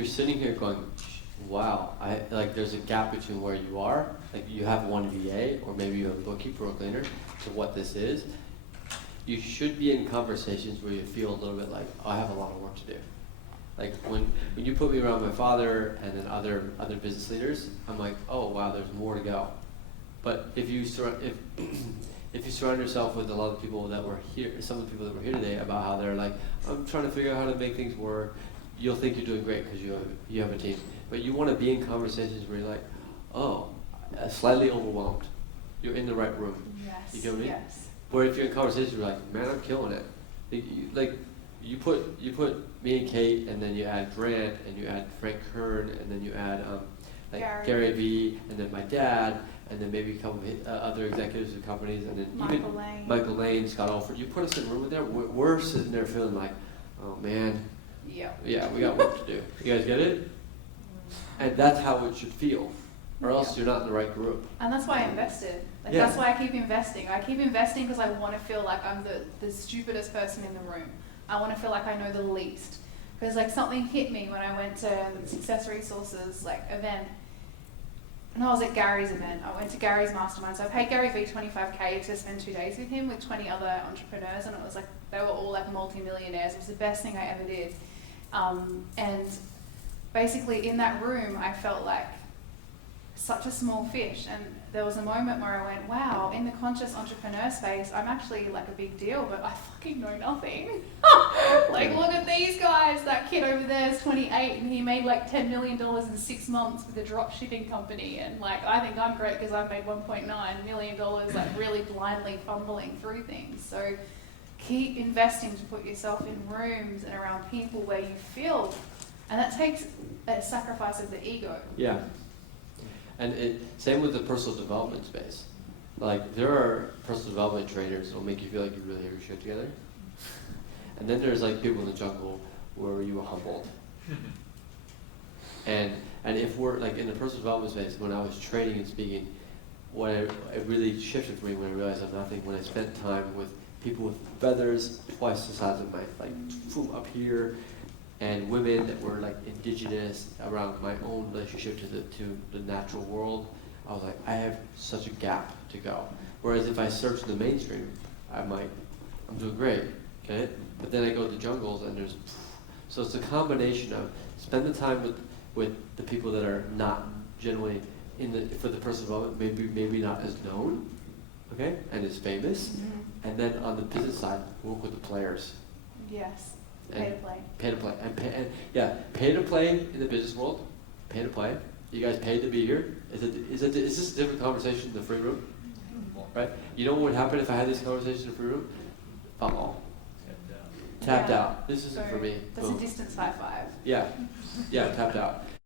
you're sitting here going, wow, there's a gap between where you are, like you have one VA, or maybe you have a bookkeeper or cleaner, to what this is, you should be in conversations where you feel a little bit like, oh, I have a lot of work to do. Like when you put me around my father and then other business leaders, I'm like, oh wow, there's more to go. But if you surround yourself with a lot of people that were here, some of the people that were here today, about how they're like, I'm trying to figure out how to make things work, you'll think you're doing great because you have a team. But you want to be in conversations where you're like, oh, slightly overwhelmed. You're in the right room. Yes. You get what I mean? Yes. Where if you're in conversations, you're like, man, I'm killing it. You put me and Kate, and then you add Grant, and you add Frank Kern, and then you add Gary Vee, and then my dad, and then maybe a couple of other executives of companies, and then Michael Lane, Scott Alford. You put us in a room with them, we're sitting there feeling like, oh man, yeah, we got work to do. You guys get it? And that's how it should feel, or else you're not in the right group. And that's why I invested. That's why I keep investing. I keep investing because I want to feel like I'm the stupidest person in the room. I want to feel like I know the least. Because something hit me when I went to the Success Resources event. And I was at Gary's event. I went to Gary's mastermind. So I paid Gary Vee $25K to spend 2 days with him with 20 other entrepreneurs, and it was they were all multi-millionaires. It was the best thing I ever did. And basically in that room, I felt like such a small fish. And there was a moment where I went, wow, in the conscious entrepreneur space, I'm actually a big deal, but I fucking know nothing. Look at these guys. That kid over there is 28 and he made $10 million in 6 months with a drop shipping company. And I think I'm great because I made $1.9 million, really blindly fumbling through things. So keep investing to put yourself in rooms and around people where you feel, and that takes a sacrifice of the ego. Yeah. And same with the personal development space. There are personal development trainers that will make you feel like you really have your shit together. And then there's people in the jungle where you are humbled. And if we're in the personal development space, when I was training and speaking, it really shifted for me when I realized I'm nothing, when I spent time with people with feathers twice the size of mine, up here, and women that were indigenous, around my own relationship to the natural world. I was like, I have such a gap to go. Whereas if I search the mainstream, I'm doing great, okay? But then I go to the jungles and so it's a combination of spend the time with the people that are not generally for the personal development, maybe not as known, okay, and as famous. Mm-hmm. And then on the business side, work with the players. Yes. Pay to play. Pay to play. Pay to play in the business world. Pay to play. You guys paid to be here. Is this a different conversation in the free room? Right? You know what would happen if I had this conversation in the free room? Tapped out. This isn't for me. That's Boom. a distance high five. Yeah, tapped out.